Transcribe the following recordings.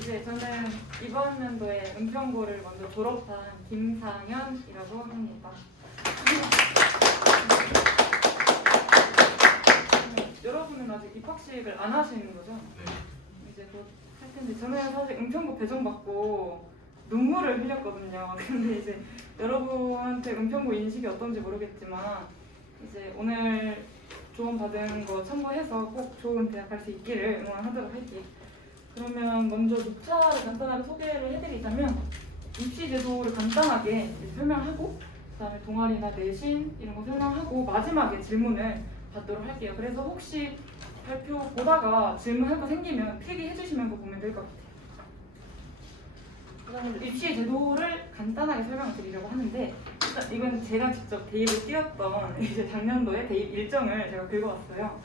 이제 저는 이번 연도에 은평고를 먼저 졸업한 김상현이라고 합니다. 여러분은 아직 입학식을 안 하시는 거죠? 이제 곧 할 텐데 저는 사실 은평고 배정받고 눈물을 흘렸거든요. 근데 이제 여러분한테 은평고 인식이 어떤지 모르겠지만 이제 오늘 조언 받은 거 참고해서 꼭 좋은 대학 갈 수 있기를 응원하도록 할게요. 그러면 먼저 녹차를 간단하게 소개를 해드리자면 입시 제도를 간단하게 설명하고 그다음에 동아리나 내신 이런 거 설명하고 마지막에 질문을 받도록 할게요. 그래서 혹시 발표 보다가 질문할 거 생기면 필기해 주시면서 보면 될 것 같아요. 그다음에 입시 제도를 간단하게 설명을 드리려고 하는데 일단 이건 제가 직접 대입을 띄웠던 이제 작년도에 대입 일정을 제가 긁어왔어요.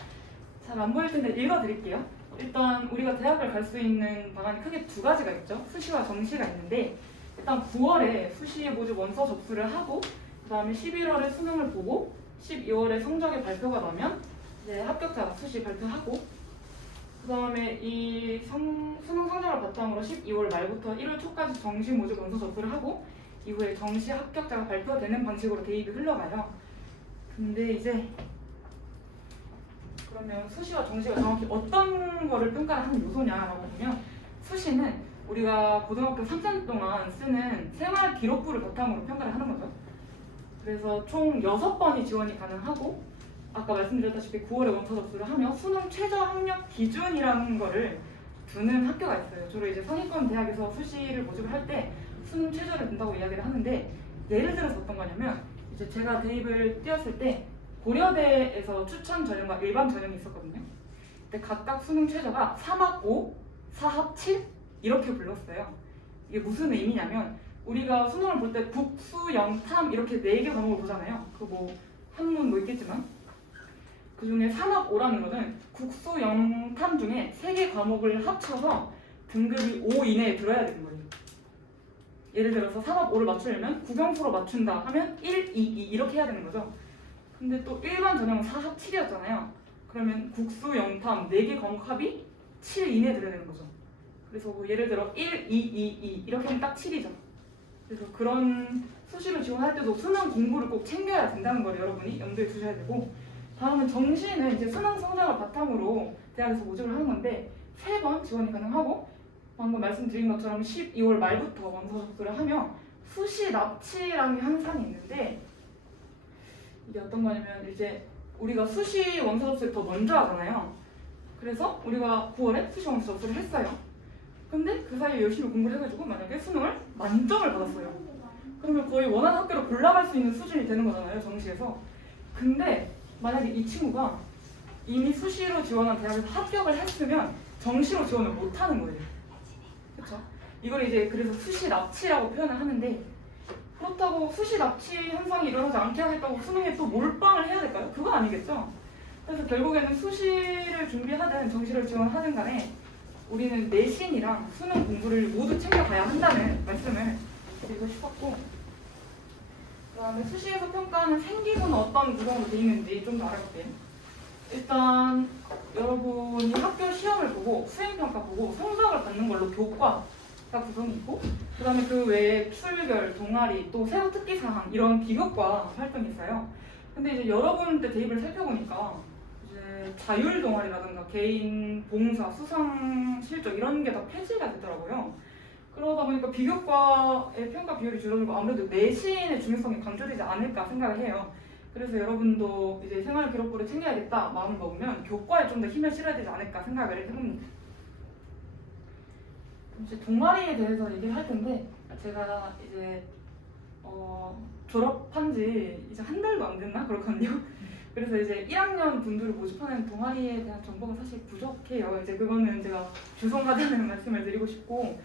잘 안 보일 텐데 읽어드릴게요. 일단 우리가 대학을 갈 수 있는 방안이 크게 두 가지가 있죠. 수시와 정시가 있는데 일단 9월에 수시 모집 원서 접수를 하고 그 다음에 11월에 수능을 보고 12월에 성적의 발표가 나면 이제 합격자 수시 발표하고 그 다음에 이 수능 성적을 바탕으로 12월 말부터 1월 초까지 정시 모집 원서 접수를 하고 이후에 정시 합격자가 발표되는 방식으로 대입이 흘러가요. 근데 이제 그러면 수시와 정시가 정확히 어떤 거를 평가하는 요소냐라고 보면 수시는 우리가 고등학교 3년 동안 쓰는 생활 기록부를 바탕으로 평가를 하는 거죠. 그래서 총 6번이 지원이 가능하고 아까 말씀드렸다시피 9월에 원서 접수를 하며 수능 최저 학력 기준이라는 거를 두는 학교가 있어요. 주로 이제 상위권 대학에서 수시를 모집을 할 때 수능 최저를 둔다고 이야기를 하는데 예를 들어서 어떤 거냐면 이제 제가 대입을 띄웠을 때 고려대에서 추천 전형과 일반 전형이 있었거든요. 근데 각각 수능 최저가 3합 5, 4합 7 이렇게 불렀어요. 이게 무슨 의미냐면 우리가 수능을 볼 때 국수, 영탐 이렇게 4개 과목을 보잖아요. 그 뭐 한문 뭐 있겠지만 그 중에 3합 5라는 거는 국수, 영탐 중에 3개 과목을 합쳐서 등급이 5 이내에 들어야 되는 거예요. 예를 들어서 3합 5를 맞추려면 국영수로 맞춘다 하면 1, 2, 2 이렇게 해야 되는 거죠. 근데 또 일반 전형은 4합 7이었잖아요. 그러면 국수, 영탐 4개 과목 합이 7 이내에 들어야 되는 거죠. 그래서 뭐 예를 들어 1, 2, 2, 2 이렇게 하면 딱 7이죠. 그래서 그런 수시로 지원할 때도 수능 공부를 꼭 챙겨야 된다는 걸 여러분이 염두에 두셔야 되고 다음은 정시는 이제 수능 성적을 바탕으로 대학에서 모집을 하는 건데 3번 지원이 가능하고 방금 말씀드린 것처럼 12월 말부터 원서 접수를 하며 수시 납치라는 게 항상 있는데 이게 어떤 거냐면 이제 우리가 수시 원서 접수를 더 먼저 하잖아요. 그래서 우리가 9월에 수시 원서 접수를 했어요. 근데 그 사이에 열심히 공부를 해가지고 만약에 수능을 만점을 받았어요. 그러면 거의 원하는 학교로 골라갈 수 있는 수준이 되는 거잖아요, 정시에서. 근데 만약에 이 친구가 이미 수시로 지원한 대학에서 합격을 했으면 정시로 지원을 못 하는 거예요. 그렇죠? 이걸 이제 그래서 수시 납치라고 표현을 하는데 그렇다고 수시 납치 현상이 일어나지 않게 하겠다고 수능에 또 몰빵을 해야 될까요? 그건 아니겠죠. 그래서 결국에는 수시를 준비하든 정시를 지원하든 간에 우리는 내신이랑 수능 공부를 모두 챙겨가야 한다는 말씀을 드리고 싶었고 그 다음에 수시에서 평가하는 생기부는 어떤 구성으로 되어 있는지 좀 더 알아볼게요. 일단 여러분이 학교 시험을 보고 수행평가 보고 성적을 받는 걸로 교과가 구성이 있고 그 다음에 그 외에 출결, 동아리, 또 새로 특기사항 이런 비교과 활동이 있어요. 근데 이제 여러분 때 대입을 살펴보니까 이제 자율 동아리라든가 개인 봉사, 수상 실적 이런 게 다 폐지가 되더라고요. 그러다 보니까 비교과의 평가 비율이 줄어들고 아무래도 내신의 중요성이 강조되지 않을까 생각을 해요. 그래서 여러분도 이제 생활 기록부를 챙겨야겠다 마음을 먹으면 교과에 좀 더 힘을 실어야 되지 않을까 생각을 해봅니다. 이제 동아리에 대해서 얘기를 할 텐데 제가 이제 졸업한 지 이제 한 달도 안 됐나 그렇거든요. 그래서 이제 1학년 분들을 모집하는 동아리에 대한 정보가 사실 부족해요. 이제 그거는 제가 죄송하다는 말씀을 드리고 싶고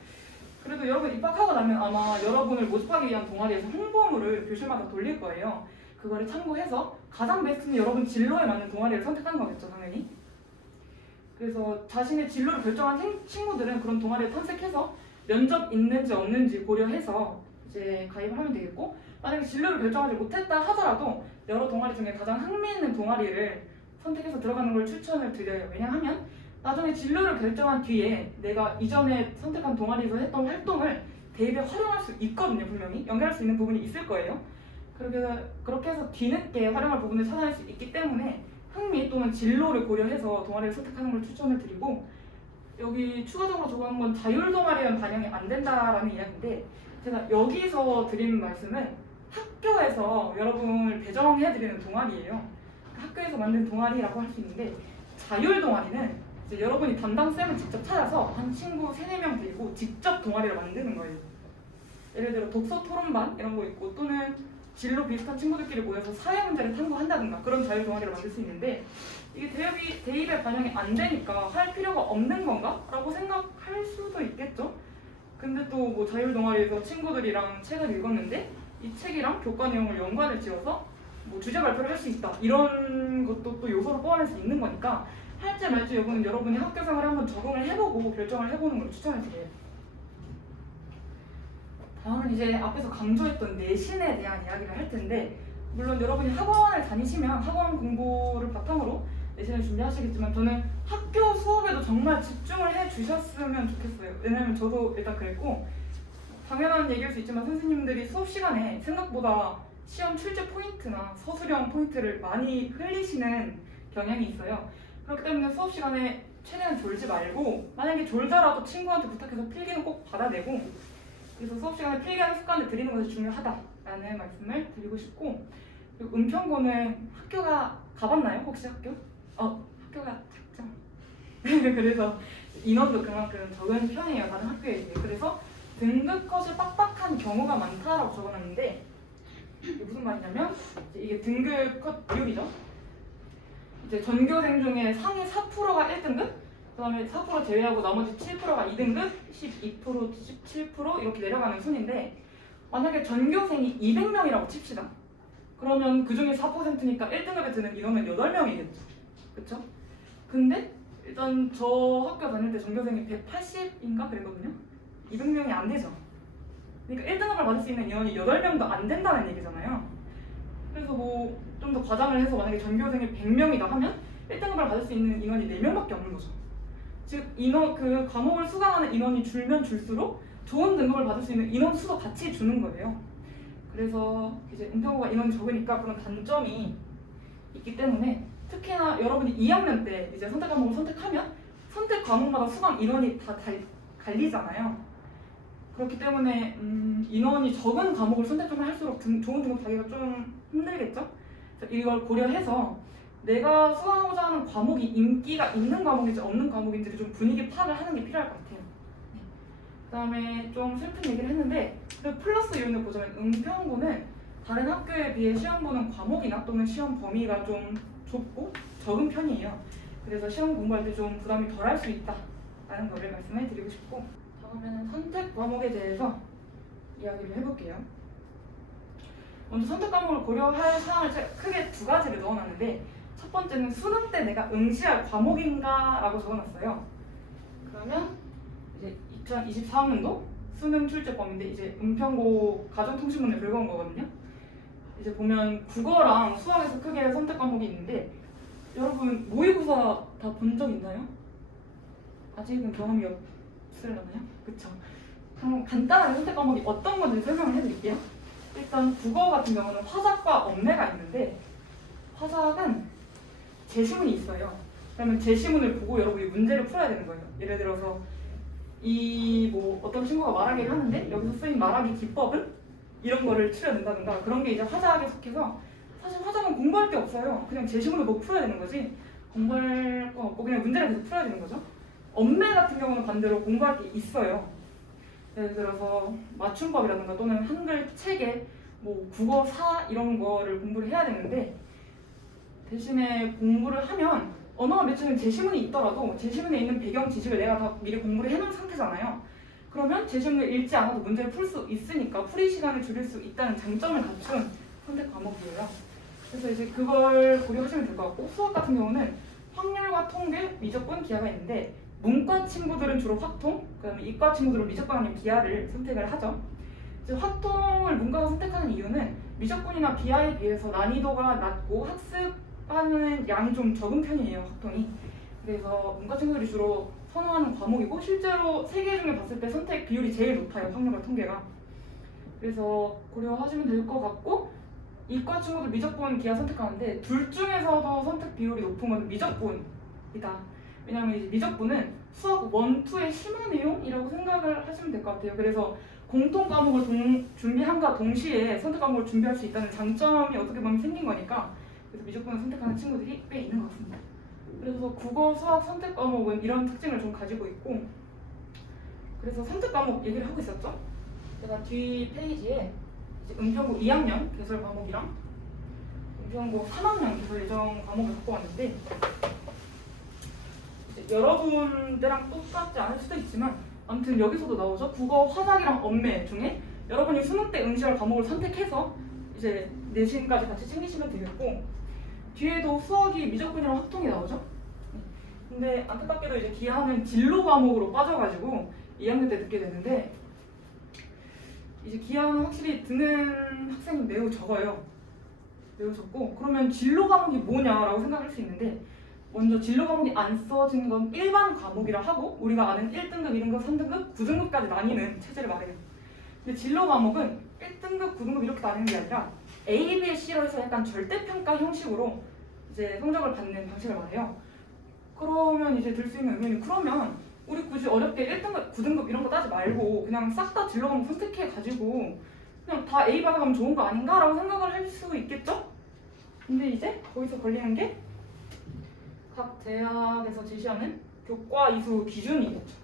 그래도 여러분 입학하고 나면 아마 여러분을 모집하기 위한 동아리에서 홍보물을 교실마다 돌릴 거예요. 그거를 참고해서 가장 베스트는 여러분 진로에 맞는 동아리를 선택하는 거겠죠, 당연히. 그래서 자신의 진로를 결정한 친구들은 그런 동아리를 탐색해서 면접 있는지 없는지 고려해서 이제 가입을 하면 되겠고 만약에 진로를 결정하지 못했다 하더라도 여러 동아리 중에 가장 흥미있는 동아리를 선택해서 들어가는 걸 추천을 드려요. 왜냐하면 나중에 진로를 결정한 뒤에 내가 이전에 선택한 동아리에서 했던 활동을 대입에 활용할 수 있거든요. 분명히 연결할 수 있는 부분이 있을 거예요. 그렇게 해서 뒤늦게 활용할 부분을 찾아낼 수 있기 때문에 흥미 또는 진로를 고려해서 동아리를 선택하는 걸 추천을 드리고, 여기 추가적으로 적어놓은 건 자율 동아리는 반영이 안 된다라는 이야기인데, 제가 여기서 드린 말씀은 학교에서 여러분을 배정해드리는 동아리예요. 학교에서 만든 동아리라고 할 수 있는데, 자율 동아리는 이제 여러분이 담당 쌤을 직접 찾아서 한 친구 3-4명 데리고 직접 동아리를 만드는 거예요. 예를 들어 독서 토론반 이런 거 있고, 또는 진로 비슷한 친구들끼리 모여서 사회 문제를 탐구한다든가 그런 자율 동아리를 만들 수 있는데, 이게 대입에 반영이 안 되니까 할 필요가 없는 건가? 라고 생각할 수도 있겠죠? 근데 또 뭐 자율 동아리에서 친구들이랑 책을 읽었는데 이 책이랑 교과 내용을 연관을 지어서 뭐 주제 발표를 할 수 있다, 이런 것도 또 요소로 포함할 수 있는 거니까 할지 말지 여부는 여러분이 학교 생활에 한번 적응을 해보고 결정을 해보는 걸 추천을 드려요. 다음은 이제 앞에서 강조했던 내신에 대한 이야기를 할 텐데, 물론 여러분이 학원을 다니시면 학원 공부를 바탕으로 내신을 준비하시겠지만, 저는 학교 수업에도 정말 집중을 해주셨으면 좋겠어요. 왜냐면 저도 일단 그랬고, 당연한 얘기일 수 있지만 선생님들이 수업 시간에 생각보다 시험 출제 포인트나 서술형 포인트를 많이 흘리시는 경향이 있어요. 그렇기 때문에 수업 시간에 최대한 졸지 말고, 만약에 졸더라도 친구한테 부탁해서 필기는 꼭 받아내고, 그래서 수업 시간에 필기하는 습관을 들이는 것이 중요하다라는 말씀을 드리고 싶고, 그리고 은평고는 학교가 가봤나요? 혹시 학교? 학교가 작죠. 그래서 인원도 그만큼 적은 편이에요, 다른 학교에 비해. 그래서 등급 컷이 빡빡한 경우가 많다라고 적어놨는데, 이게 무슨 말이냐면 이게 등급 컷 비율이죠. 이제 전교생 중에 상위 4%가 1등급, 그 다음에 4% 제외하고 나머지 7%가 2등급, 12%, 17% 이렇게 내려가는 순인데, 만약에 전교생이 200명이라고 칩시다. 그러면 그 중에 4%니까 1등급에 드는 인원은 8명이겠죠. 그쵸? 근데 일단 저 학교 다닐 때 전교생이 180인가 그랬거든요. 200명이 안 되죠. 그러니까 1등급을 받을 수 있는 인원이 8명도 안 된다는 얘기잖아요. 그래서 뭐 좀 더 과장을 해서 만약에 전교생이 100명이다 하면 1등급을 받을 수 있는 인원이 4명밖에 없는 거죠. 즉 그 과목을 수강하는 인원이 줄면 줄수록 좋은 등급을 받을 수 있는 인원 수도 같이 주는 거예요. 그래서 이제 은평고가 인원이 적으니까 그런 단점이 있기 때문에, 특히나 여러분이 2학년 때 이제 선택 과목을 선택하면 선택 과목마다 수강 인원이 다 갈리잖아요. 그렇기 때문에 인원이 적은 과목을 선택하면 할수록 좋은 등급 타기가 좀 힘들겠죠? 그래서 이걸 고려해서 내가 수강하고자 하는 과목이 인기가 있는 과목인지 없는 과목인지 좀 분위기 파악을 하는 게 필요할 것 같아요. 네. 그 다음에 좀 슬픈 얘기를 했는데, 그 플러스 요인을 보자면 은평고는 다른 학교에 비해 시험 보는 과목이나 또는 시험 범위가 좀 좁고 적은 편이에요. 그래서 시험 공부할 때 좀 부담이 덜할 수 있다라는 거를 말씀해 드리고 싶고, 다음에는 선택 과목에 대해서 이야기를 해볼게요. 먼저 선택 과목을 고려할 사항을 크게 2가지를 넣어놨는데, 첫 번째는 수능 때 내가 응시할 과목인가 라고 적어놨어요. 그러면 이제 2024학년도 수능 출제범인데 이제 은평고 가정통신문에 들어간 거거든요. 이제 보면 국어랑 수학에서 크게 선택 과목이 있는데, 여러분 모의고사 다 본 적 있나요? 아직은 경험이 없으려나요? 그쵸? 그럼 간단하게 선택 과목이 어떤 건지 설명을 해드릴게요. 일단 국어 같은 경우는 화작과 엄매가 있는데, 화작은 제시문이 있어요. 그러면 제시문을 보고 여러분이 문제를 풀어야 되는 거예요. 예를 들어서 어떤 친구가 말하기를 하는데 여기서 쓰인 말하기 기법은 이런 거를 추려낸다든가, 그런 게 이제 화작에 속해서, 사실 화작은 공부할 게 없어요. 그냥 제시문을 보고 풀어야 되는 거지 공부할 거 없고 그냥 문제를 계속 풀어야 되는 거죠. 엄매 같은 경우는 반대로 공부할 게 있어요. 예를 들어서 맞춤법이라든가 또는 한글 책에 국어사 이런 거를 공부를 해야 되는데, 대신에 공부를 하면 언어가 맺히는 제시문이 있더라도 제시문에 있는 배경 지식을 내가 다 미리 공부를 해놓은 상태잖아요. 그러면 제시문을 읽지 않아도 문제를 풀 수 있으니까 풀이 시간을 줄일 수 있다는 장점을 갖춘 선택 과목이에요. 그래서 이제 그걸 고려하시면 될 것 같고, 수학 같은 경우는 확률과 통계, 미적분, 기하가 있는데, 문과 친구들은 주로 확통, 그다음에 이과 친구들은 미적분 아닌 비하를 선택을 하죠. 이제 확통을 문과가 선택하는 이유는 미적분이나 비하에 비해서 난이도가 낮고 학습하는 양이 좀 적은 편이에요, 확통이. 그래서 문과 친구들이 주로 선호하는 과목이고 실제로 세 개 중에 봤을 때 선택 비율이 제일 높아요. 확률과 통계가. 그래서 고려하시면 될 것 같고 이과 친구들 미적분 기하 선택하는데 둘 중에서도 선택 비율이 높은 건 미적분이다. 왜냐하면 이제 미적분은 수학 1, 2의 심화 내용이라고 생각을 하시면 될 것 같아요. 그래서 공통 과목을 준비함과 동시에 선택 과목을 준비할 수 있다는 장점이 어떻게 보면 생긴 거니까 그래서 미적분을 선택하는 친구들이 꽤 있는 것 같습니다. 그래서 국어, 수학 선택 과목은 이런 특징을 좀 가지고 있고 그래서 선택 과목 얘기를 하고 있었죠. 제가 뒤 페이지에 은평고 2학년 개설 과목이랑 은평고 3학년 개설 예정 과목을 갖고 왔는데 여러분들랑 똑같지 않을 수도 있지만 아무튼 여기서도 나오죠. 국어, 화작이랑 언매 중에 여러분이 수능 때 응시할 과목을 선택해서 이제 내신까지 같이 챙기시면 되겠고 뒤에도 수학이 미적분이랑 확통이 나오죠. 근데 안타깝게도 이제 기하는 진로 과목으로 빠져가지고 2학년 때 듣게 되는데 이제 기하는 확실히 듣는 학생이 매우 적어요. 매우 적고 그러면 진로 과목이 뭐냐라고 생각할 수 있는데 먼저 진로 과목이 안 써진 건 일반 과목이라 하고 우리가 아는 1등급, 2등급, 3등급, 9등급까지 나뉘는 체제를 말해요. 근데 진로 과목은 1등급, 9등급 이렇게 나뉘는 게 아니라 A, B에 C로 해서 약간 절대평가 형식으로 이제 성적을 받는 방식을 말해요. 그러면 이제 들 수 있는 의견이 그러면 우리 굳이 어렵게 1등급, 9등급 이런 거 따지 말고 그냥 싹 다 진로 과목 선택해가지고 그냥 다 A 받아가면 좋은 거 아닌가? 라고 생각을 할 수 있겠죠? 근데 이제 거기서 걸리는 게 각 대학에서 제시하는 교과 이수 기준이 있겠죠.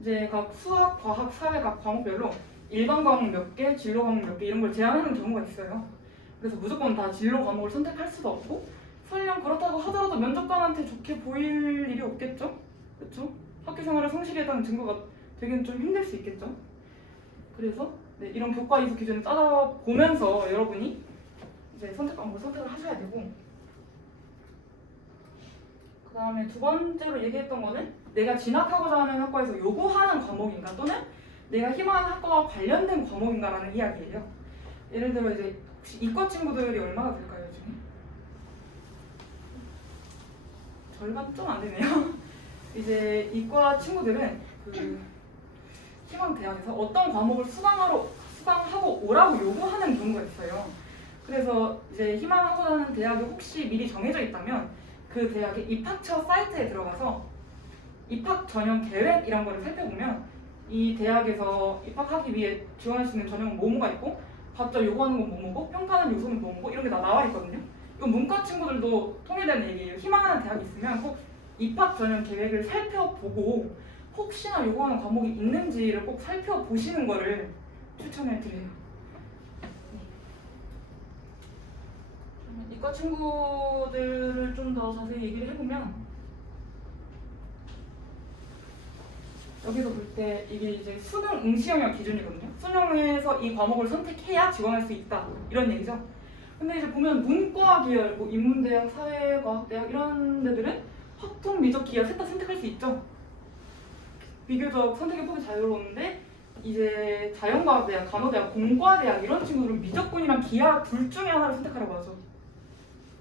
이제 각 수학, 과학, 사회 각 과목별로 일반 과목 몇 개, 진로 과목 몇 개 이런 걸 제한하는 경우가 있어요. 그래서 무조건 다 진로 과목을 선택할 수도 없고 설령 그렇다고 하더라도 면접관한테 좋게 보일 일이 없겠죠? 그렇죠? 학교 생활을 성실히 했다는 증거가 되기는 좀 힘들 수 있겠죠? 그래서 네, 이런 교과 이수 기준을 따라보면서 여러분이 이제 선택 과목을 선택을 하셔야 되고 그 다음에 두 번째로 얘기했던 거는 내가 진학하고자 하는 학과에서 요구하는 과목인가 또는 내가 희망하는 학과와 관련된 과목인가라는 이야기예요. 예를 들어 이제 혹시 이과 친구들이 얼마나 될까요, 요즘에? 절반 좀 안 되네요. 이제 이과 친구들은 그 희망 대학에서 어떤 과목을 수강하고 오라고 요구하는 경우가 있어요. 그래서 이제 희망하고자 하는 대학이 혹시 미리 정해져 있다면 그 대학의 입학처 사이트에 들어가서 입학 전형 계획이란 거를 살펴보면 이 대학에서 입학하기 위해 지원할 수 있는 전형은 뭐뭐가 있고 각자 요구하는 건 뭐뭐고 평가하는 요소는 뭐뭐고 이런 게 다 나와 있거든요. 이건 문과 친구들도 통일되는 얘기예요. 희망하는 대학이 있으면 꼭 입학 전형 계획을 살펴보고 혹시나 요구하는 과목이 있는지를 꼭 살펴보시는 거를 추천해 드려요. 이과 친구들을 좀 더 자세히 얘기를 해보면 여기서 볼 때 이게 이제 수능 응시 영역 기준이거든요. 수능에서 이 과목을 선택해야 지원할 수 있다 이런 얘기죠. 근데 이제 보면 문과 계열, 뭐 인문대학, 사회과학대학 이런 데들은 확통, 미적, 기하 셋 다 선택할 수 있죠. 비교적 선택의 폭이 자유로운데 이제 자연과학대학, 간호대학, 공과대학 이런 친구들은 미적분이랑 기하 둘 중에 하나를 선택하라고 하죠.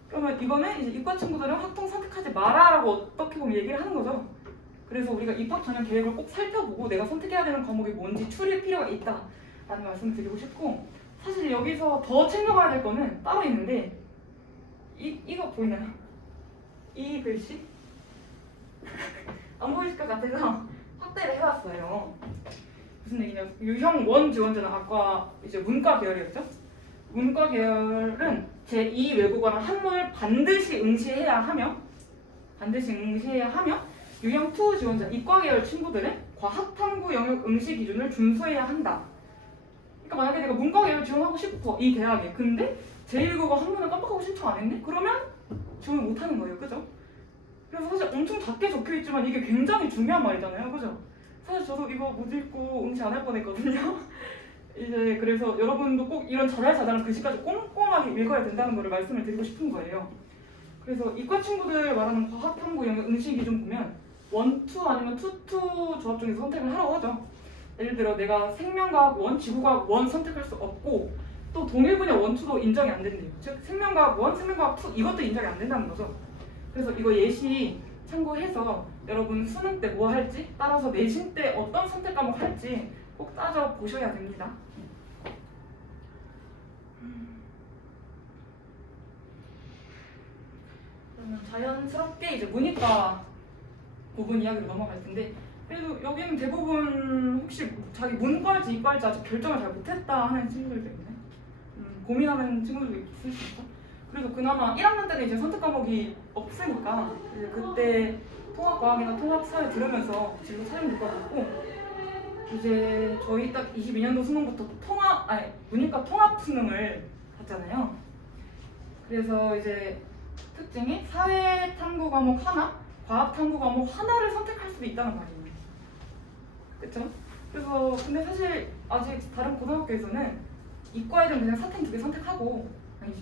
그러면 이거는 이제 이과 친구들은 확통 선택하지 마라라고 어떻게 보면 얘기를 하는 거죠. 그래서 우리가 입학 전형 계획을 꼭 살펴보고 내가 선택해야 되는 과목이 뭔지 추릴 필요가 있다라는 말씀을 드리고 싶고 사실 여기서 더 챙겨가야 될 거는 따로 있는데 이거 보이나요? 이 글씨? 안 보이실 것 같아서 확대를 해봤어요. 무슨 얘기냐면 유형 원 지원자는 아까 이제 문과 계열이었죠? 문과 계열은 제2 외국어랑 한문을 반드시 응시해야 하며 유형 2 지원자 이과 계열 친구들은 과학탐구 영역 응시 기준을 준수해야 한다. 그러니까 만약에 내가 문과 계열 지원하고 싶어 이 대학에 근데 제1국어 한문을 깜빡하고 신청 안 했네? 그러면 지원을 못 하는 거예요. 그죠? 그래서 사실 엄청 작게 적혀있지만 이게 굉장히 중요한 말이잖아요. 그죠? 사실 저도 이거 못 읽고 응시 안 할 뻔했거든요. 이제 그래서 여러분도 꼭 이런 자잘자잘한 글씨까지 꼼꼼하게 읽어야 된다는 거를 말씀을 드리고 싶은 거예요. 그래서 이과 친구들 말하는 과학탐구 영역 응시 기준 보면 1, 2 아니면 2, 2 조합 중에서 선택을 하라고 하죠. 예를 들어 내가 생명과학 1, 지구과학 1 선택할 수 없고 또 동일 분야 1, 2도 인정이 안 된대요. 즉 생명과학 1, 생명과학 2 이것도 인정이 안 된다는 거죠. 그래서 이거 예시 참고해서 여러분 수능 때 뭐 할지 따라서 내신 때 어떤 선택 과목 할지 꼭 따져 보셔야 됩니다. 그러면 자연스럽게 이제 문이과 부분 이야기로 넘어갈 텐데, 그래도 여기는 대부분 혹시 자기 문과일지 이과일지 아직 결정을 잘 못했다 하는 친구들도 있네. 고민하는 친구들도 있을 수 있어. 그래서 그나마 1학년 때는 이제 선택 과목이 없으니까 이제 그때 통합과학이나 통합사회 들으면서 진로 찾으면 될 것 같고, 이제 저희 딱 22년도 수능부터 문이과 통합 수능을 봤잖아요. 그래서 이제 특징이 사회 탐구 과목 하나, 과학 탐구 과목 하나를 선택할 수도 있다는 말이에요. 그쵸? 그래서 근데 사실 아직 다른 고등학교에서는 이과 애들은 그냥 사탐 2개 선택하고, 아니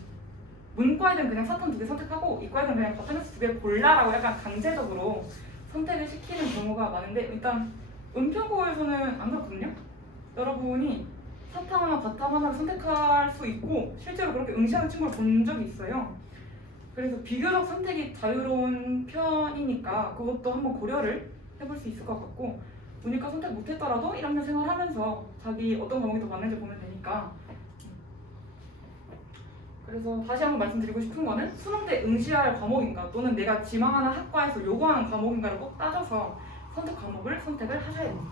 문과 애들은 그냥 사탐 2개 선택하고 이과 애들은 그냥 과탐에서 2개 골라라고 약간 강제적으로 선택을 시키는 경우가 많은데, 일단 은평고에서는 안 그렇거든요. 여러분이 사탐 하나, 과탐 하나를 선택할 수 있고 실제로 그렇게 응시하는 친구를 본 적이 있어요. 그래서 비교적 선택이 자유로운 편이니까 그것도 한번 고려를 해볼 수 있을 것 같고, 문이과 선택 못했더라도 1학년 생활하면서 자기 어떤 과목이 더 맞는지 보면 되니까. 그래서 다시 한번 말씀드리고 싶은 거는 수능 때 응시할 과목인가 또는 내가 지망하는 학과에서 요구하는 과목인가를 꼭 따져서 선택 과목을 선택을 하셔야 됩니다.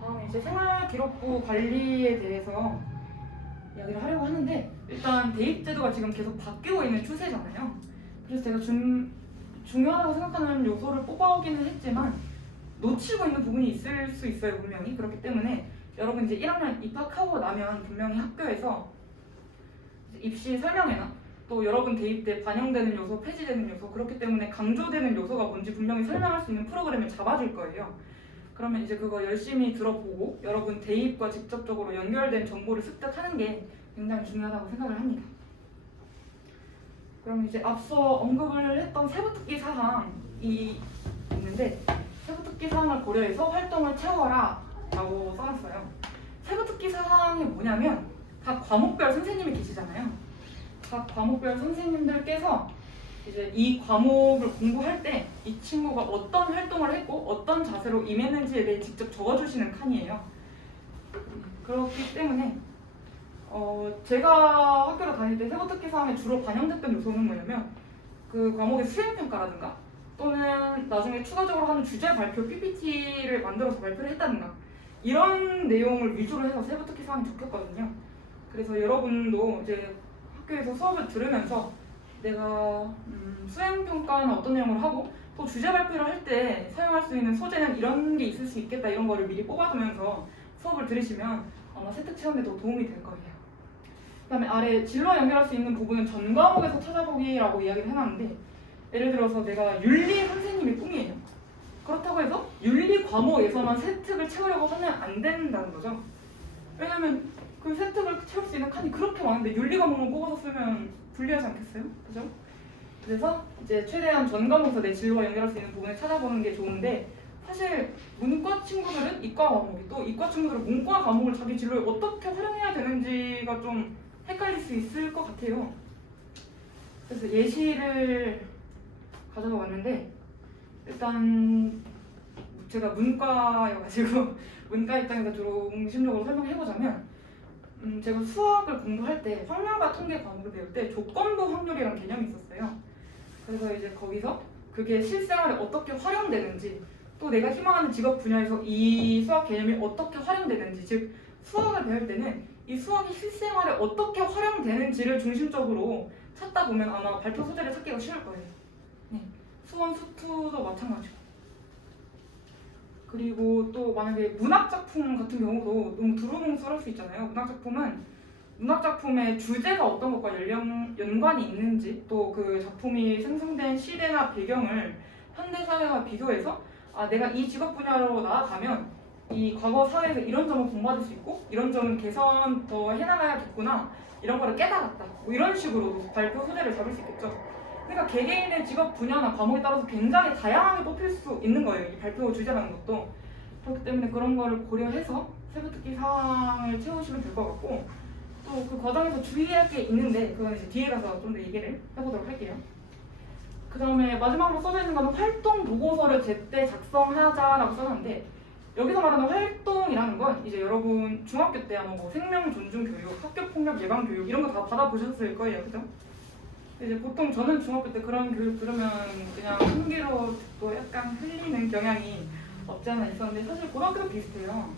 다음에 이제 생활기록부 관리에 대해서 이야기를 하려고 하는데, 일단 대입제도가 지금 계속 바뀌고 있는 추세잖아요. 그래서 제가 중요하다고 생각하는 요소를 뽑아오기는 했지만 놓치고 있는 부분이 있을 수 있어요, 분명히. 그렇기 때문에 여러분 이제 1학년 입학하고 나면 분명히 학교에서 입시 설명회나 또 여러분 대입 때 반영되는 요소, 폐지되는 요소, 그렇기 때문에 강조되는 요소가 뭔지 분명히 설명할 수 있는 프로그램을 잡아줄 거예요. 그러면 이제 그거 열심히 들어보고 여러분 대입과 직접적으로 연결된 정보를 습득하는 게 굉장히 중요하다고 생각을 합니다. 그럼 이제 앞서 언급을 했던 세부특기 사항이 있는데, 세부특기 사항을 고려해서 활동을 채워라 라고 써놨어요. 세부특기 사항이 뭐냐면 각 과목별 선생님이 계시잖아요. 각 과목별 선생님들께서 이제 이 과목을 공부할 때 이 친구가 어떤 활동을 했고 어떤 자세로 임했는지에 대해 직접 적어주시는 칸이에요. 그렇기 때문에 제가 학교를 다닐 때 세부특기 사항에 주로 반영됐던 요소는 뭐냐면 그 과목의 수행평가라든가 또는 나중에 추가적으로 하는 주제 발표 PPT를 만들어서 발표를 했다든가 이런 내용을 위주로 해서 세부특기 사항이 적혔거든요. 그래서 여러분도 이제 학교에서 수업을 들으면서 내가 수행평가는 어떤 내용을 하고 또 주제 발표를 할 때 사용할 수 있는 소재는 이런 게 있을 수 있겠다, 이런 거를 미리 뽑아두면서 수업을 들으시면 아마 세특 체험에 더 도움이 될 거예요. 그 다음에 아래 진로와 연결할 수 있는 부분은 전 과목에서 찾아보기라고 이야기를 해놨는데, 예를 들어서 내가 윤리 선생님이 꿈이에요. 그렇다고 해서 윤리 과목에서만 세특을 채우려고 하면 안 된다는 거죠. 왜냐면 그 세특을 채울 수 있는 칸이 그렇게 많은데 윤리 과목만 뽑아서 쓰면 불리하지 않겠어요? 그죠? 그래서 이제 최대한 전 과목에서 내 진로와 연결할 수 있는 부분을 찾아보는 게 좋은데, 사실 문과 친구들은 이과 과목이, 또 이과 친구들은 문과 과목을 자기 진로에 어떻게 활용해야 되는지가 좀 헷갈릴 수 있을 것 같아요. 그래서 예시를 가져가 왔는데, 일단 제가 문과여가지고 문과 입장에서 주로 중심적으로 설명해보자면, 제가 수학을 공부할 때 확률과 통계 과목을 배울 때 조건부 확률이라는 개념이 있었어요. 그래서 이제 거기서 그게 실생활에 어떻게 활용되는지, 또 내가 희망하는 직업 분야에서 이 수학 개념이 어떻게 활용되는지, 즉 수학을 배울 때는 이 수학이 실생활에 어떻게 활용되는지를 중심적으로 찾다 보면 아마 발표 소재를 찾기가 쉬울 거예요. 네. 수원, 수투도 마찬가지고. 그리고 또 만약에 문학작품 같은 경우도 너무 두루뭉술할 수 있잖아요. 문학작품의 주제가 어떤 것과 연관이 있는지, 또 그 작품이 생성된 시대나 배경을 현대사회와 비교해서 내가 이 직업 분야로 나아가면 이 과거 사회에서 이런 점을 본받을 수 있고 이런 점은 개선 더 해나가야겠구나, 이런 거를 깨달았다, 뭐 이런 식으로 발표 소재를 잡을 수 있겠죠. 그러니까 개개인의 직업 분야나 과목에 따라서 굉장히 다양하게 뽑힐 수 있는 거예요, 이 발표 주제라는 것도. 그렇기 때문에 그런 거를 고려해서 세부특기 사항을 채우시면 될 것 같고, 또 그 과정에서 주의할 게 있는데 그건 이제 뒤에 가서 좀 더 얘기를 해보도록 할게요. 그 다음에 마지막으로 써져 있는 거는 활동 보고서를 제때 작성하자라고 써놨는데 여기서 말하는 활동이라는 건 이제 여러분 중학교 때 아마 뭐 생명 존중 교육, 학교 폭력 예방 교육 이런 거 다 받아보셨을 거예요, 그죠? 이제 보통 저는 중학교 때 그런 교육 들으면 그냥 흥기로 듣고 약간 흘리는 경향이 없지 않아 있었는데 사실 고등학교도 비슷해요.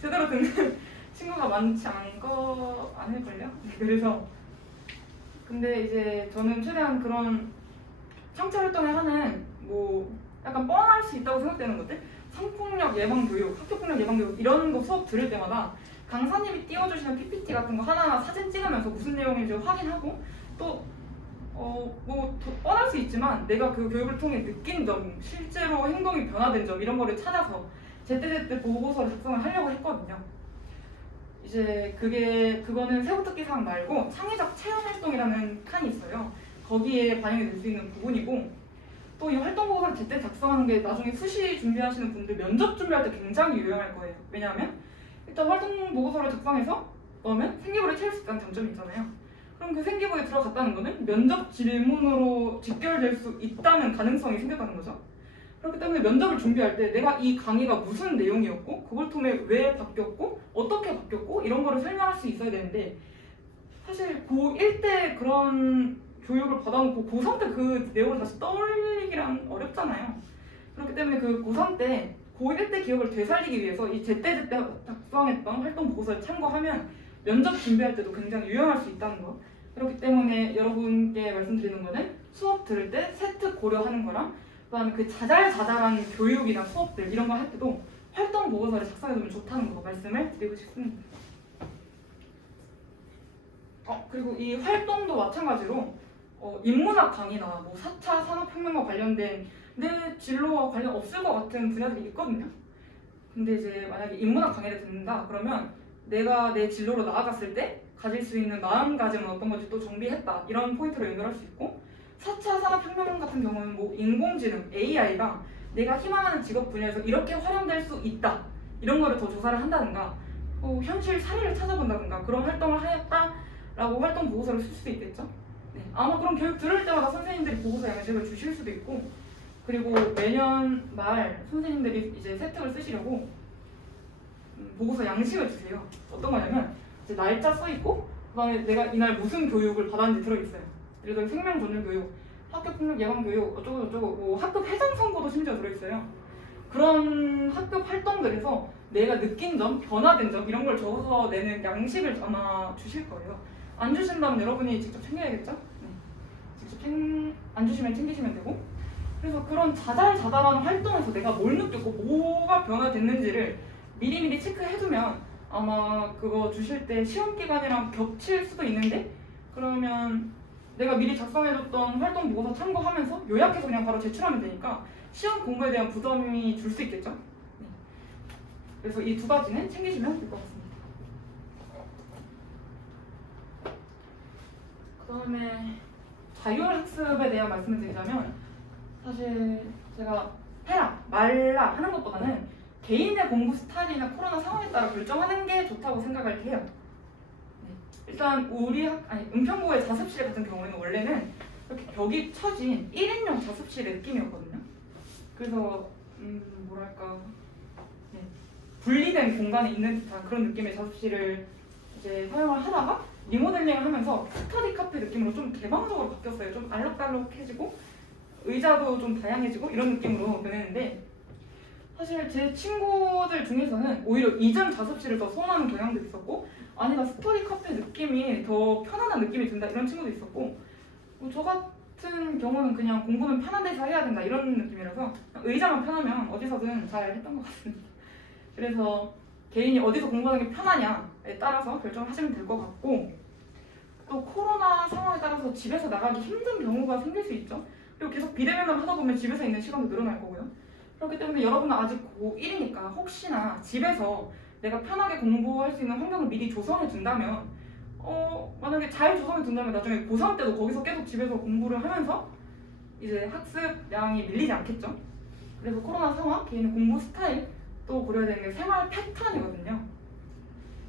제대로 듣는 친구가 많지 않을걸요? 그래서 근데 이제 저는 최대한 그런 청체 활동을 하는 뭐 약간 뻔할 수 있다고 생각되는 것들 성폭력 예방 교육, 학교 폭력 예방 교육 이런 거 수업 들을 때마다 강사님이 띄워주시는 PPT 같은 거 하나하나 사진 찍으면서 무슨 내용인지 확인하고 또 뭐 뻔할 수 있지만 내가 그 교육을 통해 느낀 점, 실제로 행동이 변화된 점 이런 거를 찾아서 제때제때 보고서를 작성을 하려고 했거든요. 이제 그거는 세부특기사항 말고 창의적 체험활동이라는 칸이 있어요. 거기에 반영이 될 수 있는 부분이고 또 이 활동 보고서를 제때 작성하는 게 나중에 수시 준비하시는 분들 면접 준비할 때 굉장히 유용할 거예요. 왜냐하면 일단 활동 보고서를 작성해서 넣으면 생기부를 채울 수 있다는 장점이 있잖아요. 그럼 그 생기부에 들어갔다는 거는 면접 질문으로 직결될 수 있다는 가능성이 생겼다는 거죠. 그렇기 때문에 면접을 준비할 때 내가 이 강의가 무슨 내용이었고 그걸 통해 왜 바뀌었고 어떻게 바뀌었고 이런 거를 설명할 수 있어야 되는데 사실 고1 때 그런 교육을 받아놓고 고3 때 그 내용을 다시 떠올리기란 어렵잖아요. 그렇기 때문에 그 고3 때 고1 때 기억을 되살리기 위해서 이 제때제때 작성했던 활동 보고서를 참고하면 면접 준비할 때도 굉장히 유용할 수 있다는 거. 그렇기 때문에 여러분께 말씀드리는 거는 수업 들을 때 세특 고려하는 거랑 그다음에 그 자잘자잘한 교육이나 수업들 이런 거 할 때도 활동 보고서를 작성해두면 좋다는 거 말씀을 드리고 싶습니다. 그리고 이 활동도 마찬가지로 인문학 강의나 뭐 4차 산업혁명과 관련된 내 진로와 관련 없을 것 같은 분야들이 있거든요. 근데 이제 만약에 인문학 강의를 듣는다 그러면 내가 내 진로로 나아갔을 때 가질 수 있는 마음가짐은 어떤 건지 또 정비했다 이런 포인트로 연결할 수 있고 4차 산업혁명 같은 경우는 뭐 인공지능, AI가 내가 희망하는 직업 분야에서 이렇게 활용될 수 있다 이런 거를 더 조사를 한다든가 현실 사례를 찾아본다든가 그런 활동을 하였다라고 활동 보고서를 쓸 수도 있겠죠. 네, 아마 그런 교육 들을 때마다 선생님들이 보고서 양식을 주실 수도 있고 그리고 매년 말 선생님들이 이제 세특을 쓰시려고 보고서 양식을 주세요. 어떤 거냐면 이제 날짜 써 있고 그다음에 내가 이날 무슨 교육을 받았는지 들어 있어요. 예를 들어 생명 존중 교육, 학교 폭력 예방 교육 어쩌고 저쩌고 뭐 학급 회장 선거도 심지어 들어 있어요. 그런 학급 활동들에서 내가 느낀 점, 변화된 점 이런 걸 적어서 내는 양식을 아마 주실 거예요. 안 주신다면 여러분이 직접 챙겨야겠죠? 네. 직접 안 주시면 챙기시면 되고 그래서 그런 자잘자잘한 활동에서 내가 뭘 느꼈고 뭐가 변화됐는지를 미리미리 체크해두면 아마 그거 주실 때 시험 기간이랑 겹칠 수도 있는데 그러면 내가 미리 작성해뒀던 활동 보고서 참고하면서 요약해서 그냥 바로 제출하면 되니까 시험 공부에 대한 부담이 줄 수 있겠죠? 네. 그래서 이 두 가지는 챙기시면 될 것 같습니다. 그 다음에 자율학습에 대한 말씀을 드리자면 사실 제가 해라, 말라 하는 것보다는 개인의 공부 스타일이나 코로나 상황에 따라 결정하는 게 좋다고 생각을 해요. 네. 일단 은평구의 자습실 같은 경우에는 원래는 이렇게 벽이 쳐진 1인용 자습실의 느낌이었거든요. 그래서 뭐랄까 분리된 공간에 있는 듯한 그런 느낌의 자습실을 이제 사용을 하다가 리모델링을 하면서 스터디 카페 느낌으로 좀 개방적으로 바뀌었어요. 좀 알록달록해지고 의자도 좀 다양해지고 이런 느낌으로 변했는데 사실 제 친구들 중에서는 오히려 이전 자습실을 더 선호하는 경향도 있었고 아니다 스터디 카페 느낌이 더 편안한 느낌이 든다 이런 친구도 있었고 저 같은 경우는 그냥 공부는 편한 데서 해야 된다 이런 느낌이라서 의자만 편하면 어디서든 잘 했던 것 같습니다. 그래서 개인이 어디서 공부하는 게 편하냐에 따라서 결정을 하시면 될 것 같고 또 코로나 상황에 따라서 집에서 나가기 힘든 경우가 생길 수 있죠. 그리고 계속 비대면을 하다 보면 집에서 있는 시간도 늘어날 거고요. 그렇기 때문에 여러분은 아직 고1이니까 혹시나 집에서 내가 편하게 공부할 수 있는 환경을 미리 조성해 둔다면 만약에 잘 조성해 둔다면 나중에 고3 때도 거기서 계속 집에서 공부를 하면서 이제 학습량이 밀리지 않겠죠. 그래서 코로나 상황, 개인의 공부 스타일 또 고려해야 되는 게 생활 패턴이거든요.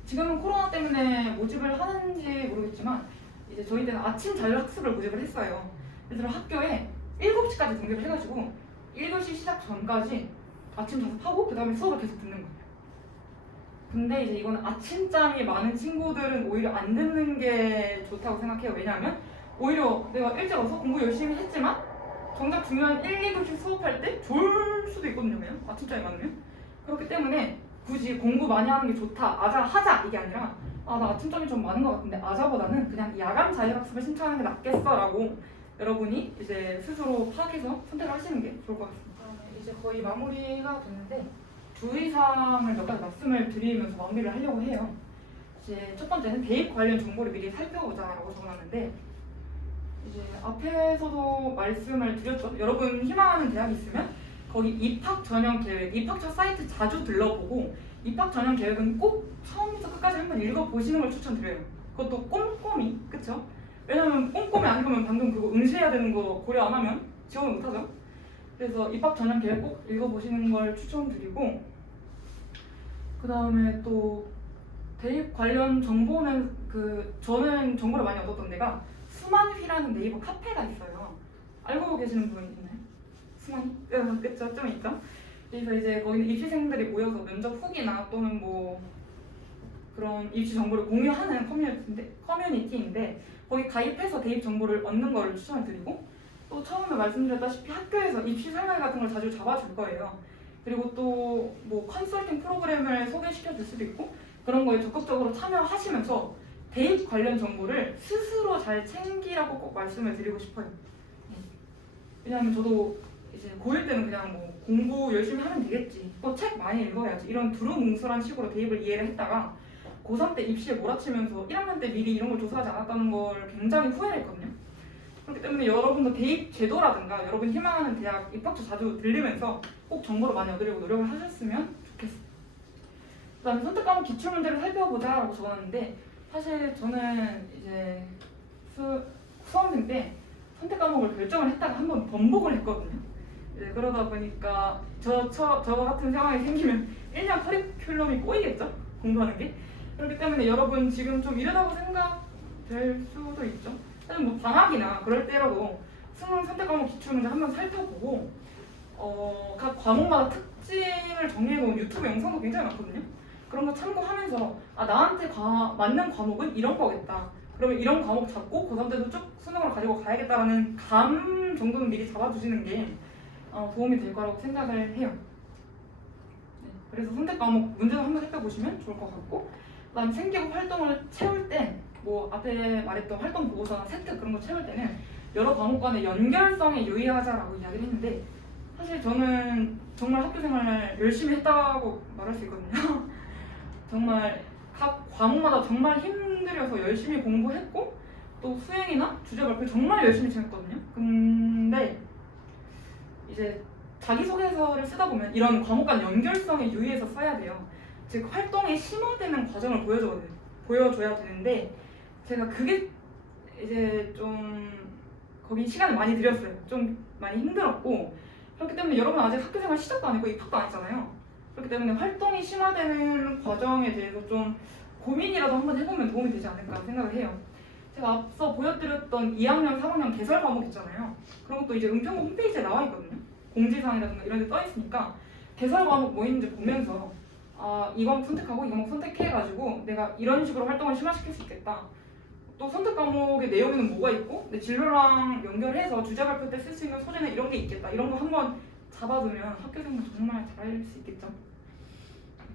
지금은 코로나 때문에 모집을 하는지 모르겠지만 이제 저희 때는 아침 자율학습을 모집을 했어요. 그래서 학교에 7시까지 등교를 해가지고 1교시 시작 전까지 아침 자습하고 그 다음에 수업을 계속 듣는 거예요. 근데 이제 이건 아침잠이 많은 친구들은 오히려 안 듣는 게 좋다고 생각해요. 왜냐하면 오히려 내가 일찍 와서 공부 열심히 했지만 정작 중요한 1, 2교시 수업할 때 졸 수도 있거든요. 그냥 아침잠이 많으면. 그렇기 때문에 굳이 공부 많이 하는 게 좋다, 하자 이게 아니라 나 아침잠이 좀 많은 것 같은데 아자보다는 그냥 야간 자율학습을 신청하는 게 낫겠어라고 여러분이 이제 스스로 파악해서 선택을 하시는 게 좋을 것 같습니다. 이제 거의 마무리가 됐는데 주의사항을 몇 가지 말씀을 드리면서 마무리를 하려고 해요. 이제 첫 번째는 대입 관련 정보를 미리 살펴보자라고 적어놨는데 이제 앞에서도 말씀을 드렸죠. 여러분 희망하는 대학이 있으면 거기 입학 전형 계획, 입학처 사이트 자주 들러보고 입학 전형 계획은 꼭 처음부터 끝까지 한번 읽어보시는 걸 추천드려요. 그것도 꼼꼼히, 그쵸? 왜냐면 꼼꼼히 안 읽으면 방금 그거 응시해야 되는 거 고려 안 하면 지원을 못하죠. 그래서 입학 전형 계획 꼭 읽어보시는 걸 추천드리고 그 다음에 또 대입 관련 정보는 저는 정보를 많이 얻었던 데가 수만휘라는 네이버 카페가 있어요. 알고 계시는 분 있나요? 수만휘? 그쵸? 좀 있죠? 그래서 이제 거기는 입시생들이 모여서 면접 후기나 또는 뭐 그런 입시 정보를 공유하는 커뮤니티인데 거기 가입해서 대입 정보를 얻는 거를 추천을 드리고 또 처음에 말씀드렸다시피 학교에서 입시 설명 같은 걸 자주 잡아줄 거예요. 그리고 또 뭐 컨설팅 프로그램을 소개시켜 줄 수도 있고 그런 거에 적극적으로 참여하시면서 대입 관련 정보를 스스로 잘 챙기라고 꼭 말씀을 드리고 싶어요. 왜냐하면 저도 이제 고1 때는 그냥 뭐 공부 열심히 하면 되겠지, 또 책 많이 읽어야지 이런 두루뭉술한 식으로 대입을 이해를 했다가 고3 때 입시에 몰아치면서 1학년 때 미리 이런 걸 조사하지 않았다는 걸 굉장히 후회를 했거든요. 그렇기 때문에 여러분도 대입 제도라든가 여러분 희망하는 대학 입학처 자주 들리면서 꼭 정보를 많이 얻으려고 노력을 하셨으면 좋겠어요. 그 다음에 선택 과목 기출문제를 살펴보자 라고 적었는데 사실 저는 이제 수험생 때 선택 과목을 결정을 했다가 한번 번복을 했거든요. 그러다 보니까 저 같은 상황이 생기면 1년 커리큘럼이 꼬이겠죠? 공부하는 게. 그렇기 때문에 여러분 지금 좀 이러다고 생각될 수도 있죠. 사실 뭐 방학이나 그럴 때라도 수능 선택 과목 기출문제 한번 살펴보고 각 과목마다 특징을 정리해놓은 유튜브 영상도 굉장히 많거든요. 그런 거 참고하면서 나한테 맞는 과목은 이런 거겠다. 그러면 이런 과목 잡고 고3 때도 쭉 수능을 가지고 가야겠다라는 감 정도는 미리 잡아두시는 게 도움이 될 거라고 생각을 해요. 네, 그래서 선택 과목 문제도 한번 살펴보시면 좋을 것 같고 그다음 생기부 활동을 채울 때 뭐 앞에 말했던 활동 보고서나 세트 그런 거 채울 때는 여러 과목 간의 연결성에 유의하자라고 이야기를 했는데 사실 저는 정말 학교 생활 열심히 했다고 말할 수 있거든요. 정말 각 과목마다 정말 힘들어서 열심히 공부했고 또 수행이나 주제 발표 정말 열심히 챙겼거든요. 근데 이제 자기소개서를 쓰다 보면 이런 과목 간 연결성에 유의해서 써야 돼요. 즉 활동에 심화되는 과정을 보여줘야 되는데 제가 그게 이제 좀 거기 시간을 많이 들였어요. 좀 많이 힘들었고 그렇기 때문에 여러분 아직 학교생활 시작도 안 했고 입학도 안 했잖아요. 그렇기 때문에 활동이 심화되는 과정에 대해서 좀 고민이라도 한번 해보면 도움이 되지 않을까 생각을 해요. 제가 앞서 보여드렸던 2학년, 3학년 개설 과목 있잖아요. 그런 것도 이제 은평구 홈페이지에 나와 있거든요. 공지사항이라든가 이런 데 떠 있으니까 개설 과목 뭐 있는지 보면서 이 과목 선택하고 이 과목 선택해가지고 내가 이런 식으로 활동을 심화시킬 수 있겠다. 또 선택 과목의 내용에는 뭐가 있고 내 진로랑 연결해서 주제 발표 때 쓸 수 있는 소재는 이런 게 있겠다. 이런 거 한번 잡아두면 학교생활 정말 잘할 수 있겠죠.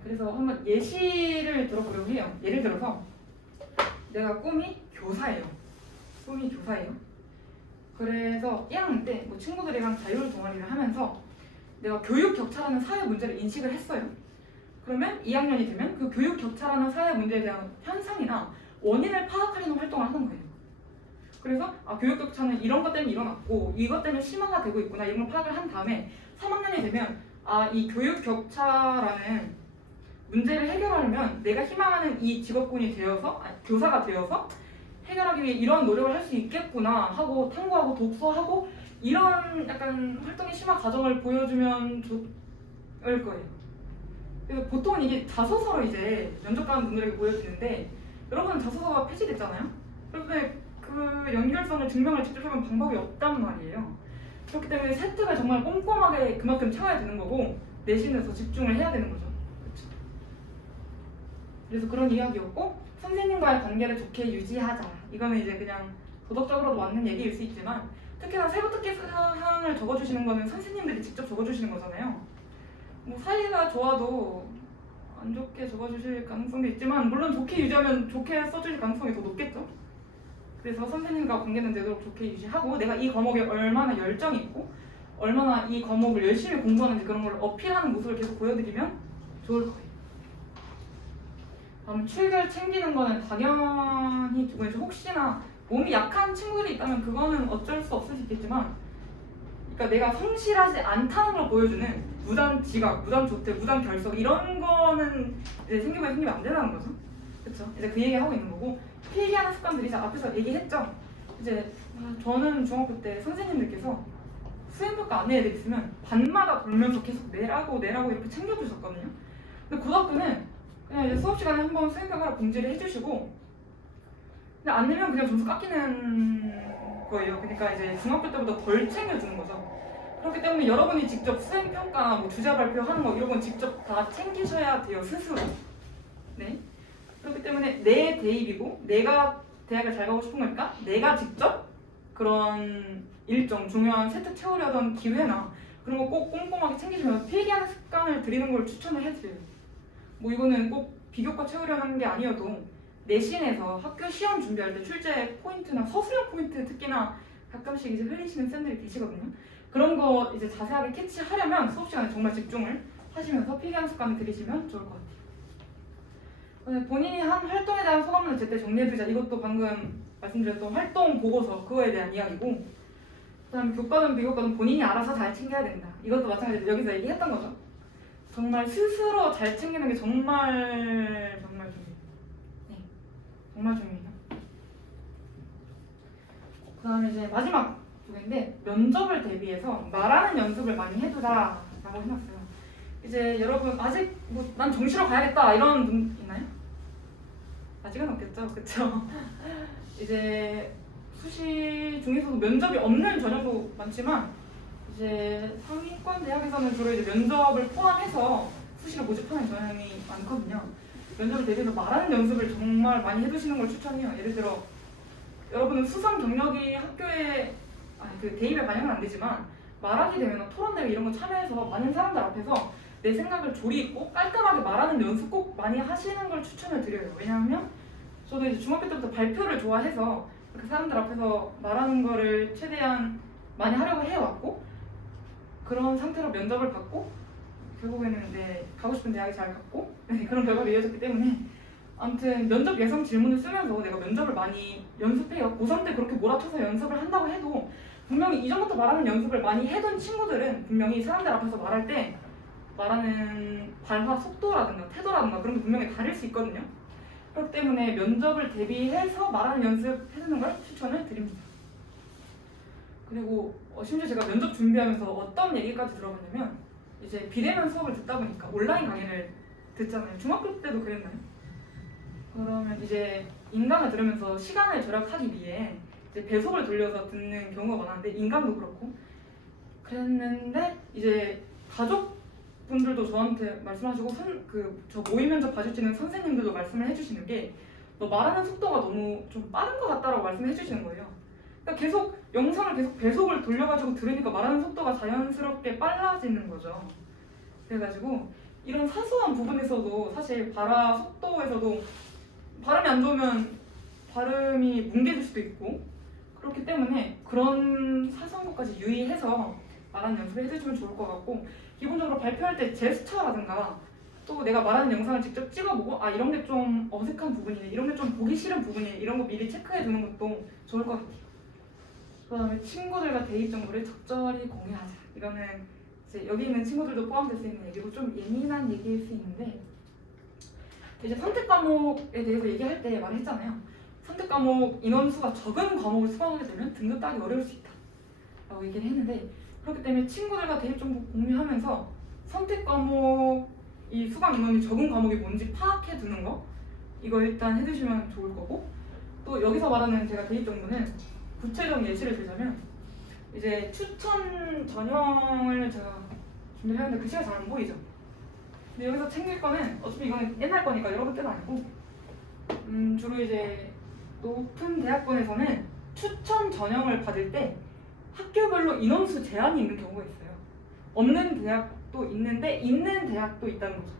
그래서 한번 예시를 들어보려고 해요. 예를 들어서 내가 꿈이 교사예요. 그래서 1학년 때 뭐 친구들이랑 자율 동아리를 하면서 내가 교육 격차라는 사회 문제를 인식을 했어요. 그러면 2학년이 되면 그 교육 격차라는 사회 문제에 대한 현상이나 원인을 파악하려는 활동을 하는 거예요. 그래서 교육 격차는 이런 것 때문에 일어났고 이것 때문에 심화가 되고 있구나 이런 걸 파악을 한 다음에 3학년이 되면 이 교육 격차라는 문제를 해결하려면 내가 희망하는 이 직업군이 되어서 교사가 되어서 해결하기 위해 이런 노력을 할 수 있겠구나 하고 탐구하고 독서하고 이런 약간 활동의 심화 과정을 보여주면 좋을 거예요. 그래서 보통은 이게 자소서로 이제 면접관 분들에게 보여지는데 여러분은 자소서가 폐지됐잖아요. 그런데 그 연결성을 증명을 직접 해본 방법이 없단 말이에요. 그렇기 때문에 세특을 정말 꼼꼼하게 그만큼 채워야 되는 거고 내신에서 집중을 해야 되는 거죠. 그렇죠? 그래서 그런 이야기였고 선생님과의 관계를 좋게 유지하자. 이거는 이제 그냥 도덕적으로도 맞는 얘기일 수 있지만 특히나 세부특기 사항을 적어주시는 거는 선생님들이 직접 적어주시는 거잖아요. 뭐 사이가 좋아도 안 좋게 적어주실 가능성도 있지만 물론 좋게 유지하면 좋게 써주실 가능성이 더 높겠죠. 그래서 선생님과 관계는 되도록 좋게 유지하고 내가 이 과목에 얼마나 열정이 있고 얼마나 이 과목을 열심히 공부하는지 그런 걸 어필하는 모습을 계속 보여드리면 좋을 거예요. 다음 출결 챙기는 거는 당연히 두고있죠. 혹시나 몸이 약한 친구들이 있다면 그거는 어쩔 수 없을 수 있겠지만 그러니까 내가 성실하지 않다는 걸 보여주는 무단 지각, 무단 조퇴, 무단 결석 이런 거는 이제 생기면 안 된다는 거죠. 그렇죠? 이제 그 얘기하고 있는 거고 필기하는 습관들이 이제 앞에서 얘기했죠. 이제 저는 중학교 때 선생님들께서 수행평가 안내에 있으면 반마다 돌면서 계속 내라고 이렇게 챙겨주셨거든요. 근데 고등학교는 그냥 이제 수업 시간에 한번 수행평가를 공지를 해주시고 근데 안 내면 그냥 점수 깎이는 거예요. 그러니까 이제 중학교 때보다 덜 챙겨주는 거죠. 그렇기 때문에 여러분이 직접 수행평가나 뭐 주제 발표하는 거 이런 건 직접 다 챙기셔야 돼요. 스스로. 네. 그렇기 때문에 내 대입이고 내가 대학을 잘 가고 싶은 거니까 내가 직접 그런 일정 중요한 세특 채우려던 기회나 그런 거 꼭 꼼꼼하게 챙기시면서 필기하는 습관을 들이는 걸 추천을 해드려요. 뭐 이거는 꼭 비교과 채우려는 게 아니어도 내신에서 학교 시험 준비할 때 출제 포인트나 서술형 포인트 특히나 가끔씩 이제 흘리시는 쌤들이 계시거든요. 그런 거 이제 자세하게 캐치하려면 수업 시간에 정말 집중을 하시면서 필기하는 습관을 들이시면 좋을 것 같아요. 본인이 한 활동에 대한 소감을 제때 정리해두자. 이것도 방금 말씀드렸던 활동 보고서 그거에 대한 이야기고 그다음에 교과든 비교과든 본인이 알아서 잘 챙겨야 된다. 이것도 마찬가지로 여기서 얘기했던 거죠. 정말 스스로 잘 챙기는 게 정말 중요해요. 네, 정말 중요해요. 그다음에 이제 마지막 주제인데 면접을 대비해서 말하는 연습을 많이 해두자라고 해놨어요. 이제 여러분 아직 뭐 난 정시로 가야겠다 이런 분 있나요? 아직은 없겠죠, 그렇죠? 이제 수시 중에서도 면접이 없는 전형도 많지만 이제 상위권 대학에서는 주로 이제 면접을 포함해서 수시를 모집하는 전형이 많거든요. 면접을 대비해서 말하는 연습을 정말 많이 해두시는 걸 추천해요. 예를 들어 여러분은 수상 경력이 학교에 그 대입에 반영은 안 되지만 말하게 되면 토론 대회 이런 거 참여해서 많은 사람들 앞에서 내 생각을 조리 있고 깔끔하게 말하는 연습 꼭 많이 하시는 걸 추천을 드려요. 왜냐하면 저도 이제 중학교 때부터 발표를 좋아해서 그 사람들 앞에서 말하는 거를 최대한 많이 하려고 해왔고 그런 상태로 면접을 받고 결국에는 이제 가고 싶은 대학에 잘 갔고 그런 결과로 이어졌기 때문에 아무튼 면접 예상 질문을 쓰면서 내가 면접을 많이 연습해요. 고3 때 그렇게 몰아쳐서 연습을 한다고 해도 분명히 이전부터 말하는 연습을 많이 해둔 친구들은 분명히 사람들 앞에서 말할 때 말하는 발화 속도라든가 태도라든가 그런 게 분명히 다를 수 있거든요. 그렇기 때문에 면접을 대비해서 말하는 연습해두는 걸 추천을 드립니다. 그리고 심지어 제가 면접 준비하면서 어떤 얘기까지 들어봤냐면 이제 비대면 수업을 듣다 보니까 온라인 강의를 듣잖아요. 중학교 때도 그랬나요? 그러면 이제 인강을 들으면서 시간을 절약하기 위해 이제 배속을 돌려서 듣는 경우가 많았는데 인강도 그렇고 그랬는데 이제 가족분들도 저한테 말씀하시고 저 모의 면접 봐주시는 선생님들도 말씀을 해주시는 게 너 말하는 속도가 너무 좀 빠른 것 같다라고 말씀해 주시는 거예요. 그러니까 계속 영상을 계속 배속을 돌려가지고 들으니까 말하는 속도가 자연스럽게 빨라지는 거죠. 그래가지고 이런 사소한 부분에서도 사실 발화 속도에서도 발음이 안 좋으면 발음이 뭉개질 수도 있고 그렇기 때문에 그런 사소한 것까지 유의해서 말하는 연습을 해주시면 좋을 것 같고 기본적으로 발표할 때 제스처라든가 또 내가 말하는 영상을 직접 찍어보고 이런 게 좀 어색한 부분이네 이런 게 좀 보기 싫은 부분이네 이런 거 미리 체크해 두는 것도 좋을 것 같아요. 그 다음에 친구들과 대입 정보를 적절히 공유하자. 이거는 이제 여기 있는 친구들도 포함될 수 있는 얘기고 좀 예민한 얘기일 수 있는데 이제 선택 과목에 대해서 얘기할 때 말했잖아요. 선택 과목 인원수가 적은 과목을 수강하게 되면 등급 따기 어려울 수 있다 라고 얘기를 했는데 그렇기 때문에 친구들과 대입 정보 공유하면서 선택 과목에 이 수강 인원이 적은 과목이 뭔지 파악해 두는 거 이거 일단 해두시면 좋을 거고, 또 여기서 말하는 제가 대입 정보는 구체적인 예시를 들자면 이제 추천 전형을 제가 준비를 했는데 글씨가 잘 안 보이죠? 근데 여기서 챙길 거는 어차피 이거는 옛날 거니까 여러분 때는 아니고 주로 이제 높은 대학원에서는 추천 전형을 받을 때 학교별로 인원수 제한이 있는 경우가 있어요. 없는 대학도 있는데 있는 대학도 있다는 거죠.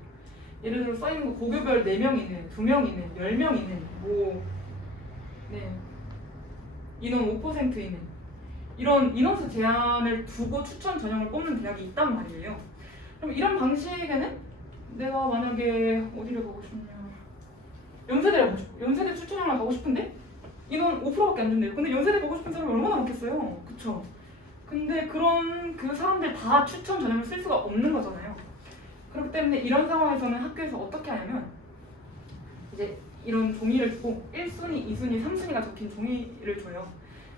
예를 들어 써있는 거 고교별 4명 이내, 2명 이내, 10명 이내, 인원 5% 이내 이런 인원수 제한을 두고 추천 전형을 뽑는 대학이 있단 말이에요. 그럼 이런 방식에는 내가 만약에 어디를 가고 싶냐, 연세대를 가고 싶어. 연세대 추천형을 가고 싶은데 인원 5%밖에 안 된대요. 근데 연세대 가고 싶은 사람이 얼마나 많겠어요, 그쵸? 근데 그런 그 사람들 다 추천 전형을 쓸 수가 없는 거잖아요. 그렇기 때문에 이런 상황에서는 학교에서 어떻게 하냐면 이제 이런 종이를 주고 1순위, 2순위, 3순위가 적힌 종이를 줘요.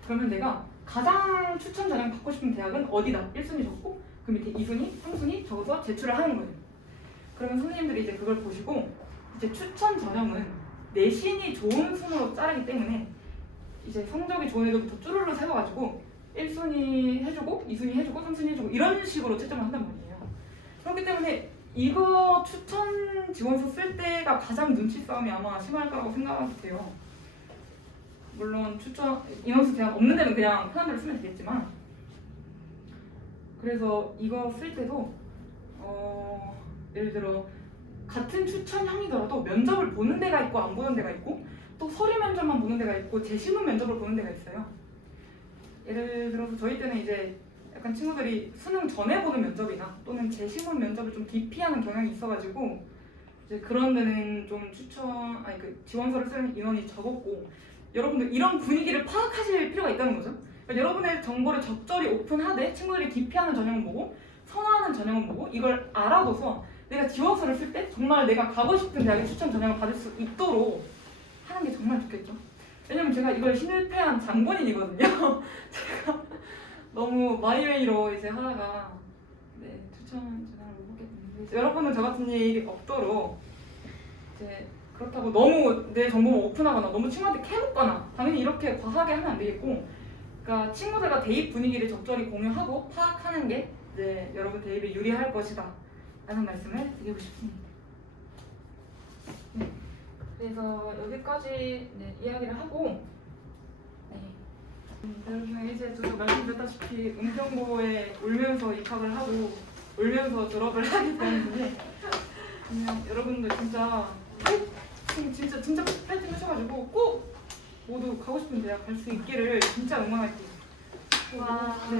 그러면 내가 가장 추천 전형 받고 싶은 대학은 어디다 1순위 적고 그 밑에 2순위, 3순위 적어서 제출을 하는 거예요. 그러면 선생님들이 이제 그걸 보시고 이제 추천 전형은 내신이 좋은 순으로 자르기 때문에 이제 성적이 좋은 애들부터 쭈루루 세워가지고 1순위 해주고 2순위 해주고 3순위 해주고 이런 식으로 채점을 한단 말이에요. 그렇기 때문에 이거 추천 지원서 쓸 때가 가장 눈치 싸움이 아마 심할 거라고 생각해요. 물론 추천 인원수 제한 없는 데는 그냥 편한 대로 쓰면 되겠지만, 그래서 이거 쓸 때도 예를 들어 같은 추천형이더라도 면접을 보는 데가 있고 안 보는 데가 있고 또 서류 면접만 보는 데가 있고 재신문 면접을 보는 데가 있어요. 예를 들어서 저희 때는 이제 약간 친구들이 수능 전에 보는 면접이나 또는 재신문 면접을 좀 기피하는 경향이 있어가지고 이제 그런 데는 좀 지원서를 쓰는 인원이 적었고, 여러분들 이런 분위기를 파악하실 필요가 있다는 거죠. 그러니까 여러분의 정보를 적절히 오픈하되 친구들이 기피하는 전형은 뭐고 선호하는 전형은 뭐고 이걸 알아둬서 내가 지원서를 쓸 때 정말 내가 가고 싶은 대학의 추천 전형을 받을 수 있도록 하는 게 정말 좋겠죠. 왜냐면 제가 이걸 실패한 장본인이거든요. 제가 너무 마이웨이로 이제 하다가 추천 전형을 못 보게 됐는데, 여러분은 저 같은 일이 없도록 이제 그렇다고 너무 내 정보를 오픈하거나 너무 친구한테 캐묻거나 당연히 이렇게 과하게 하면 안 되겠고, 그러니까 친구들과 대입 분위기를 적절히 공유하고 파악하는 게 이제 여러분 대입에 유리할 것이다 라는 말씀을 드리고 싶습니다. 네. 그래서 여기까지 이야기를 하고 여러분 이제 저도 말씀드렸다시피 음정고에 울면서 입학을 하고 울면서 졸업을 하게 되었는데 여러분들 진짜 파이팅 하셔가지고 꼭 모두 가고 싶은 대학 갈 수 있기를 진짜 응원할게요. 와. 네.